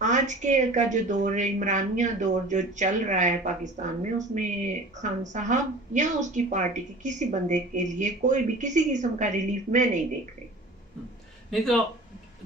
آج کے کا جو دور ہے، عمرانیہ دور جو چل رہا ہے پاکستان میں، اس میں خان صاحب یا اس کی پارٹی کے کسی بندے کے لیے کوئی بھی کسی قسم کا ریلیف میں نہیں دیکھ رہی. نہیں تو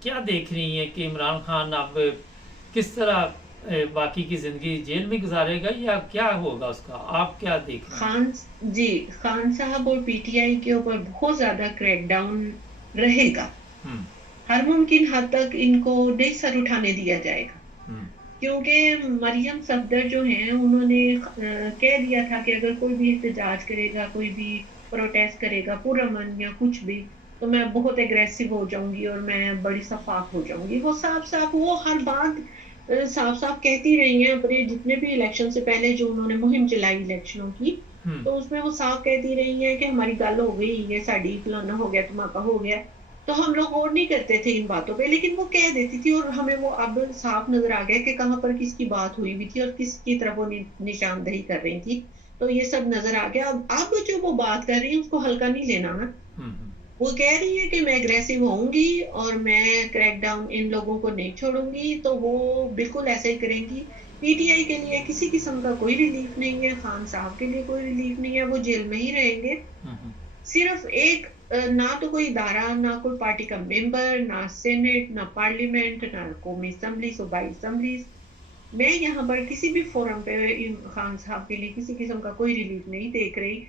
کیا دیکھ رہی ہیں کہ عمران خان اب کس طرح باقی کی زندگی جیل میں گزارے گا یا کیا ہوگا اس کا؟ آپ کیا دیکھ رہے ہیں؟ خان صاحب اور پی ٹی آئی کے اوپر بہت زیادہ کریک ڈاؤن رہے گا. ہر ممکن حد تک ان کو نہیں سر اٹھانے دیا جائے گا، کیونکہ مریم صفدر جو ہیں انہوں نے کہہ دیا تھا کہ اگر کوئی بھی احتجاج کرے گا، کوئی بھی پروٹیسٹ کرے گا پرامن یا کچھ بھی، تو میں بہت ایگریسو ہو جاؤں گی اور میں بڑی شفاف ہو جاؤں گی. وہ صاف وہ ہر بات صاف کہتی رہی ہیں اپنے جتنے بھی الیکشن سے پہلے جو انہوں نے مہم چلائی الیکشنوں کی، تو اس میں وہ صاف کہتی رہی ہیں کہ ہماری گل ہو گئی، یہ ساڑی فلانا ہو گیا، دھماکہ ہو گیا. تو ہم لوگ غور نہیں کرتے تھے ان باتوں پہ، لیکن وہ کہہ دیتی تھی اور ہمیں وہ اب صاف نظر آ گیا کہ کہاں پر کس کی بات ہوئی ہوئی تھی اور کس کی طرف وہ نشاندہی کر رہی تھی. تو یہ سب نظر آ گیا. اب جو وہ بات کر رہی ہے اس کو ہلکا نہیں لینا نا. وہ کہہ رہی ہے کہ میں اگریسو ہوں گی اور میں کریک ڈاؤن ان لوگوں کو نہیں چھوڑوں گی، تو وہ بالکل ایسا ہی کریں گی. پی ٹی آئی کے لیے کسی قسم کا کوئی ریلیف نہیں ہے، خان صاحب کے لیے کوئی ریلیف نہیں ہے، وہ جیل میں ہی رہیں گے. صرف ایک نہ تو کوئی ادارہ، نہ کوئی پارٹی کا ممبر، نہ سینٹ، نہ پارلیمنٹ، نہ قومی اسمبلی، صوبائی اسمبلیز. میں یہاں پر کسی بھی فورم پہ خان صاحب کے لیے کسی قسم کا کوئی ریلیف نہیں دیکھ رہی.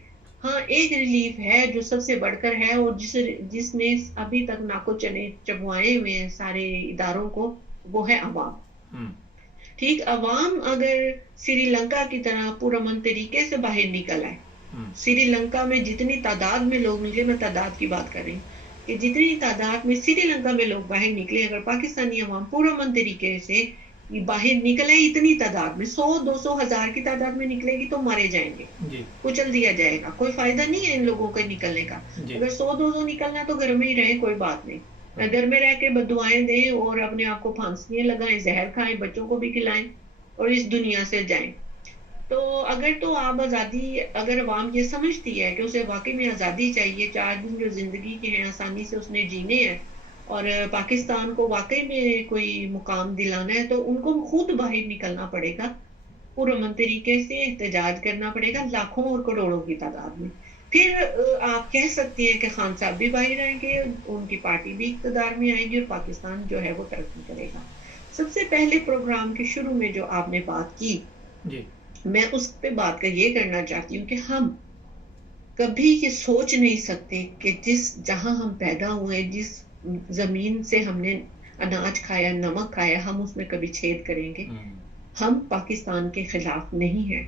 ہاں ایک ریلیف ہے جو سب سے بڑھ کر ہے اور جس نے ابھی تک ناکو چبوائے ہوئے ہیں سارے اداروں کو، وہ ہے عوام. ٹھیک، عوام اگر سری لنکا کی طرح پرامن طریقے سے باہر نکل آئے، سری لنکا میں جتنی تعداد میں لوگ نکلے، میں تعداد کی بات کر رہی ہوں کہ جتنی تعداد میں سری لنکا میں لوگ باہر نکلے، اگر پاکستانی عوام پرامن طریقے سے باہر نکلے اتنی تعداد میں 100 200 ہزار کی تعداد میں نکلے گی تو مارے جائیں گے، کچل دیا جائے گا. کوئی فائدہ نہیں ہے ان لوگوں کے نکلنے کا. اگر 100 200 نکلنا تو گھر میں ہی رہیں، کوئی بات نہیں. گھر میں رہ کے بددعائیں دیں اور اپنے آپ کو پھانسیاں لگائیں، زہر کھائیں، بچوں کو بھی کھلائیں اور اس دنیا سے جائیں. تو اگر تو آپ آزادی، اگر عوام یہ سمجھتی ہے کہ اسے واقعی میں آزادی چاہیے، 4 دن جو زندگی کے ہیں آسانی سے اس نے جینے ہیں اور پاکستان کو واقعی میں کوئی مقام دلانا ہے، تو ان کو خود باہر نکلنا پڑے گا، پرامن طریقے سے احتجاج کرنا پڑے گا لاکھوں اور کروڑوں کی تعداد میں. پھر آپ کہہ سکتے ہیں کہ خان صاحب بھی باہر آئیں گے، ان کی پارٹی بھی اقتدار میں آئے گی اور پاکستان جو ہے وہ ترقی کرے گا. سب سے پہلے پروگرام کے شروع میں جو آپ نے بات کی، میں اس پہ بات کا یہ کرنا چاہتی ہوں کہ ہم کبھی یہ سوچ نہیں سکتے کہ جہاں ہم پیدا ہوئے، جس زمین سے ہم نے اناج کھایا، نمک کھایا، ہم اس میں کبھی چھید کریں گے. ہم پاکستان کے خلاف نہیں ہیں،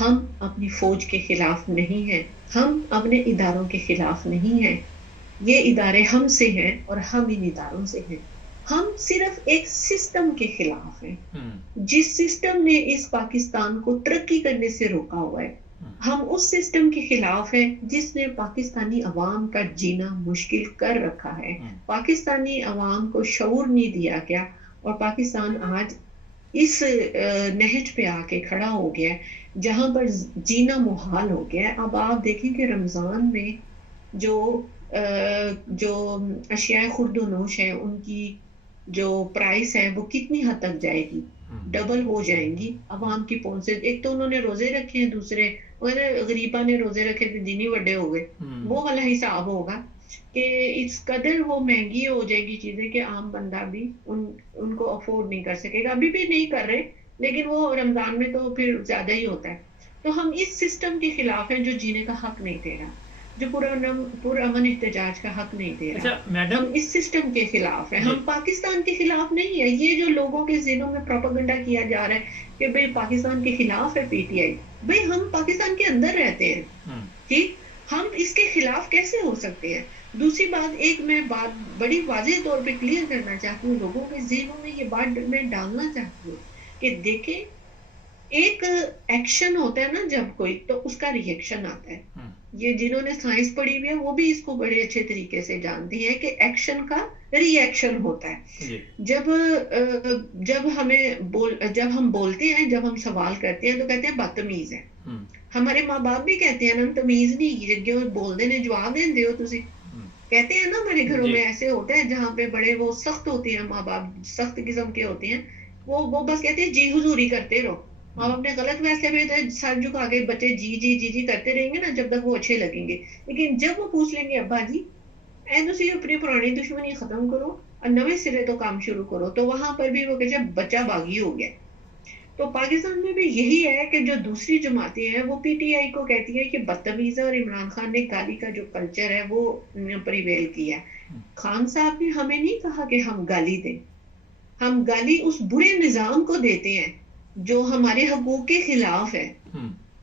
ہم اپنی فوج کے خلاف نہیں ہیں، ہم اپنے اداروں کے خلاف نہیں ہیں. یہ ادارے ہم سے ہیں اور ہم ان اداروں سے ہیں. ہم صرف ایک سسٹم کے خلاف ہیں، جس سسٹم نے اس پاکستان کو ترقی کرنے سے روکا ہوا ہے. ہم اس سسٹم کے خلاف ہیں جس نے پاکستانی عوام کا جینا مشکل کر رکھا ہے. پاکستانی عوام کو شعور نہیں دیا گیا اور پاکستان آج اس نہج پہ آ کے کھڑا ہو گیا ہے جہاں پر جینا محال ہو گیا ہے. اب آپ دیکھیں کہ رمضان میں جو اشیاء خورد و نوش ہیں ان کی جو پرائس ہے وہ کتنی حد تک جائے گی، ڈبل ہو جائیں گی. عوام کی پہنچ سے، ایک تو انہوں نے روزے رکھے ہیں، دوسرے غریبہ نے روزے رکھے تھے، دینی وڈے ہو گئے. وہ والا حساب ہوگا کہ اس قدر وہ مہنگی ہو جائے گی چیزیں کہ عام بندہ بھی ان کو افورڈ نہیں کر سکے گا. ابھی بھی نہیں کر رہے، لیکن وہ رمضان میں تو پھر زیادہ ہی ہوتا ہے. تو ہم اس سسٹم کے خلاف ہیں جو جینے کا حق نہیں دے رہا، جو پرامن احتجاج کا حق نہیں دے رہا. ہم اس سسٹم کے خلاف ہیں، ہم پاکستان کے خلاف نہیں ہے. یہ جو لوگوں کے ذہنوں میں پروپیگنڈا کیا جا رہا ہے کہ بھئی پاکستان کے خلاف ہے پی ٹی آئی، بھئی ہم پاکستان کے اندر رہتے ہیں، ٹھیک، ہم اس کے خلاف کیسے ہو سکتے ہیں؟ دوسری بات، ایک میں بات بڑی واضح طور پہ کلیئر کرنا چاہتی ہوں، لوگوں کے ذہنوں میں یہ بات میں ڈالنا چاہتی ہوں کہ دیکھیں، ایک ایکشن ہوتا ہے نا جب کوئی، تو اس کا ری ایکشن آتا ہے. یہ جنہوں نے سائنس پڑھی ہوئی ہے وہ بھی اس کو بڑے اچھے طریقے سے جانتی ہیں کہ ایکشن کا ری ایکشن ہوتا ہے. جب ہم بولتے ہیں، جب ہم سوال کرتے ہیں تو کہتے ہیں بدتمیز ہے. ہمارے ماں باپ بھی کہتے ہیں نا تمیز نہیں جو بولتے ہیں جواب دیں دیو تسی، کہتے ہیں نا. ہمارے گھروں میں ایسے ہوتا ہے جہاں پہ بڑے وہ سخت ہوتے ہیں، ماں باپ سخت قسم کے ہوتے ہیں وہ بس کہتے ہیں جی حضوری کرتے رہو. آپ اپنے غلط فیصلے پہ سر جھکا کے بچے جی جی جی جی کرتے رہیں گے نا جب تک وہ اچھے لگیں گے. لیکن جب وہ پوچھ لیں گے ابا جی تسی اپنی پرانی دشمنی ختم کرو اور نویں سرے تو کام شروع کرو, تو وہاں پر بھی وہ کہ بچہ باغی ہو گیا. تو پاکستان میں بھی یہی ہے کہ جو دوسری جماعتیں ہیں وہ پی ٹی آئی کو کہتی ہے کہ بدتمیز ہے, اور عمران خان نے گالی کا جو کلچر ہے وہ پریویل کیا ہے. خان صاحب نے ہمیں نہیں کہا کہ ہم گالی دیں, ہم گالی اس برے نظام کو دیتے ہیں جو ہمارے حقوق کے خلاف ہے.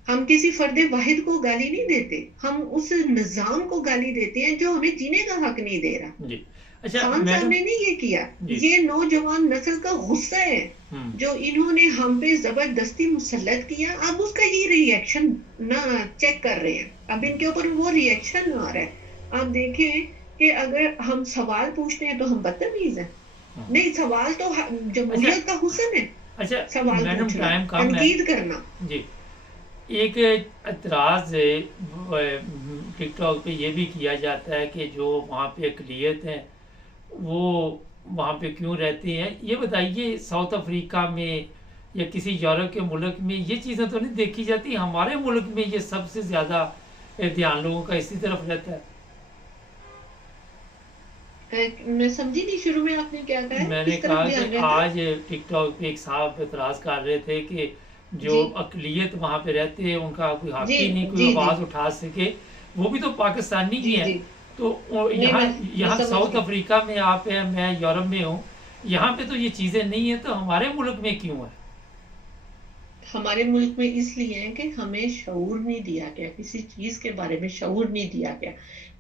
ہم کسی فرد واحد کو گالی نہیں دیتے, ہم اس نظام کو گالی دیتے ہیں جو ہمیں جینے کا حق نہیں دے رہا. خان صاحب نے نہیں یہ کیا, یہ نوجوان نسل کا غصہ ہے جو انہوں نے ہم پہ زبردستی مسلط کیا. اب اس کا یہ ری ایکشن نہ چیک کر رہے ہیں, اب ان کے اوپر وہ ری ایکشن آ رہا ہے. آپ دیکھیں کہ اگر ہم سوال پوچھتے ہیں تو ہم بدتمیز ہیں. نہیں, سوال تو جمہوریت کا حسن ہے. اچھا سوال میڈم پوچھنا, ٹائم کم ہے تنقید کرنا. جی, ایک اعتراض ٹک ٹاک پہ یہ بھی کیا جاتا ہے کہ جو وہاں پہ اقلیت ہیں وہ وہاں پہ کیوں رہتے ہیں. یہ بتائیے ساؤتھ افریقہ میں یا کسی یورپ کے ملک میں یہ چیزیں تو نہیں دیکھی جاتی, ہمارے ملک میں یہ سب سے زیادہ دھیان لوگوں کا اسی طرف رہتا ہے. میں سمجھی نہیں, شروع میں آپ نے کیا کہا ہے؟ میں نے کہا کہ آج ٹک ٹاک پہ ایک صاحب اعتراض کر رہے تھے کہ جو اقلیت وہاں پہ رہتے ہیں ان کا کوئی حق ہی نہیں کوئی آواز اٹھا سکے, وہ بھی تو پاکستانی ہی ہیں. تو یہاں ساؤتھ افریقہ میں آپ ہیں, میں یورپ میں ہوں, یہاں پہ تو یہ چیزیں نہیں ہیں, تو ہمارے ملک میں کیوں ہے؟ ہمارے ملک میں اس لیے ہے کہ ہمیں شعور نہیں دیا گیا, کسی چیز کے بارے میں شعور نہیں دیا گیا,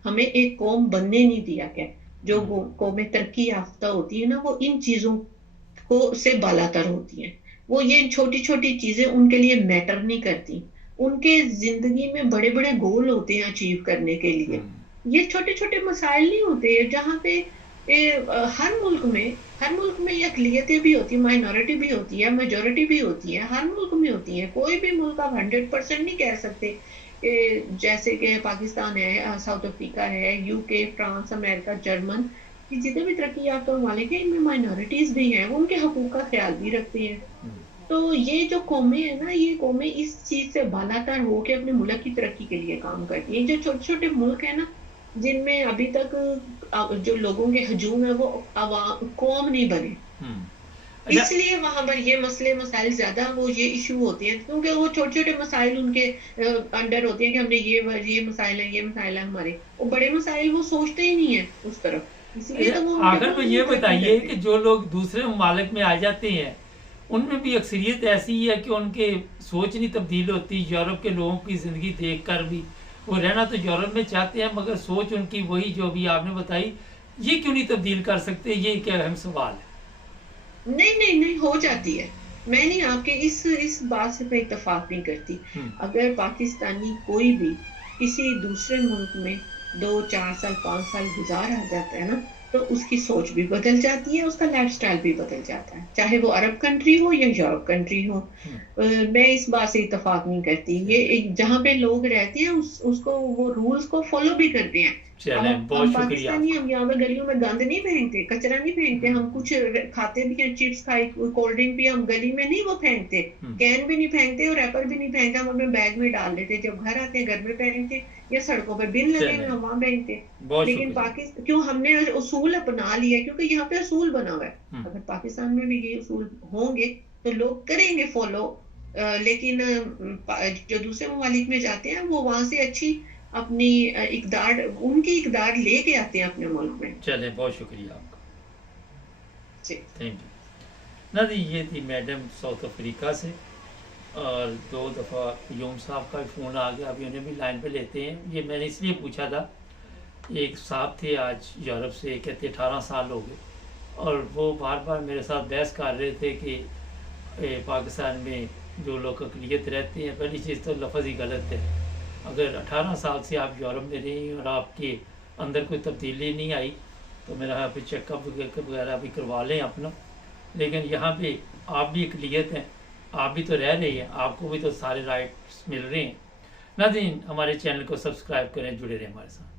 ہمیں ایک قوم بننے نہیں دیا گیا. جو قومیں ترقی یافتہ ہوتی ہے نا وہ ان چیزوں کو سے بالا تر ہوتی ہیں. وہ یہ چھوٹی چھوٹی چیزیں ان کے لیے میٹر نہیں کرتی, ان کے زندگی میں بڑے بڑے گول ہوتے ہیں اچیو کرنے کے لیے. یہ چھوٹے چھوٹے مسائل نہیں ہوتے جہاں پہ ہر ملک میں یہ اقلیتیں بھی ہوتی ہیں, مائنورٹی بھی ہوتی ہے, میجورٹی بھی ہوتی ہے, ہر ملک میں ہوتی ہیں. کوئی بھی ملک آپ 100% نہیں کہہ سکتے جیسے کہ پاکستان ہے, ساؤتھ افریقہ ہے, یو کے, فرانس, امریکہ, جرمن, یہ جتنے بھی ترقی یافتہ ممالک ہیں ان میں مائنورٹیز بھی ہیں, وہ ان کے حقوق کا خیال بھی رکھتے ہیں. تو یہ جو قومیں ہیں نا, یہ قومیں اس چیز سے بالا تر ہو کے اپنے ملک کی ترقی کے لیے کام کرتی ہیں. جو چھوٹے چھوٹے ملک ہیں نا جن میں ابھی تک جو لوگوں کے ہجوم ہے وہ قوم نہیں بنے, اس لیے وہاں پر یہ مسئلے مسائل زیادہ وہ یہ ایشو ہوتے ہیں, کیونکہ وہ چھوٹے چھوٹے مسائل ان کے انڈر ہوتے ہیں کہ ہم نے یہ مسائل ہیں, یہ مسائل ہیں ہمارے. وہ بڑے مسائل وہ سوچتے ہی نہیں ہیں اس طرف, اسی لیے تو وہ آخر میں یہ بتائیے کہ جو لوگ دوسرے ممالک میں آ جاتے ہیں ان میں بھی اکثریت ایسی ہے کہ ان کے سوچ نہیں تبدیل ہوتی. یورپ کے لوگوں کی زندگی دیکھ کر بھی وہ رہنا تو یورپ میں چاہتے ہیں, مگر سوچ ان کی وہی جو بھی آپ نے بتائی, یہ کیوں نہیں تبدیل کر سکتے؟ یہ ایک اہم سوال ہے. نہیں ہو جاتی ہے. میں نہیں آپ کے اس بات سے میں اتفاق نہیں کرتی. اگر پاکستانی کوئی بھی کسی دوسرے ملک میں 2, 4 سال 5 سال گزار آ جاتا ہے نا تو اس کی سوچ بھی بدل جاتی ہے, اس کا لائف سٹائل بھی بدل جاتا ہے, چاہے وہ عرب کنٹری ہو یا یورپ کنٹری ہو. میں اس بات سے اتفاق نہیں کرتی. یہ جہاں پہ لوگ رہتے ہیں اس کو وہ رولز کو فالو بھی کرتے ہیں. ہم پاکستانی ہم یہاں پہ گلیوں میں گند نہیں پھینکتے, کچرا نہیں پھینکتے, ہم کچھ کھاتے بھی ہیں, چپس کھائے, کولڈ ڈرنک بھی ہم گلی میں نہیں وہ پھینکتے, کین بھی نہیں پھینکتے اور ریپر بھی نہیں پھینکتے, ہم اپنے بیگ میں ڈال دیتے, جب گھر آتے ہیں گھر میں پھینکتے یا سڑکوں پہ بن لگے ہوئے ہم وہاں پھینکتے. لیکن پاکستان کیوں ہم نے اصول اپنا لیا, کیونکہ یہاں پہ اصول بنا ہوا ہے. اگر پاکستان میں بھی یہ اصول ہوں گے تو لوگ کریں گے فالو, لیکن جو دوسرے ممالک میں جاتے ہیں وہ وہاں سے اچھی اپنی اقدار, ان کی اقدار لے کے آتے ہیں اپنے ملک میں. چلیں, بہت شکریہ آپ کا. Thank you. نہ جی, یہ تھی میڈم ساؤتھ افریقہ سے, اور 2 دفعہ یوم صاحب کا بھی فون آ گیا, ابھی انہیں بھی لائن پہ لیتے ہیں. یہ میں نے اس لیے پوچھا تھا, ایک صاحب تھے آج یورپ سے, کہتے 18 سال ہو گئے, اور وہ بار بار میرے ساتھ بحث کر رہے تھے کہ پاکستان میں جو لوگ اقلیت رہتے ہیں, پہلی چیز تو لفظ ہی غلط ہے. اگر 18 سال سے آپ یورپ میں رہی اور آپ کے اندر کوئی تبدیلی نہیں آئی تو میرا پھر چیک اپ وغیرہ بھی کروا لیں اپنا. لیکن یہاں پہ آپ بھی اقلیت ہیں, آپ بھی تو رہ رہی ہیں, آپ کو بھی تو سارے رائٹس مل رہے ہیں. ناظرین, ہمارے چینل کو سبسکرائب کریں, جڑے رہیں ہمارے ساتھ.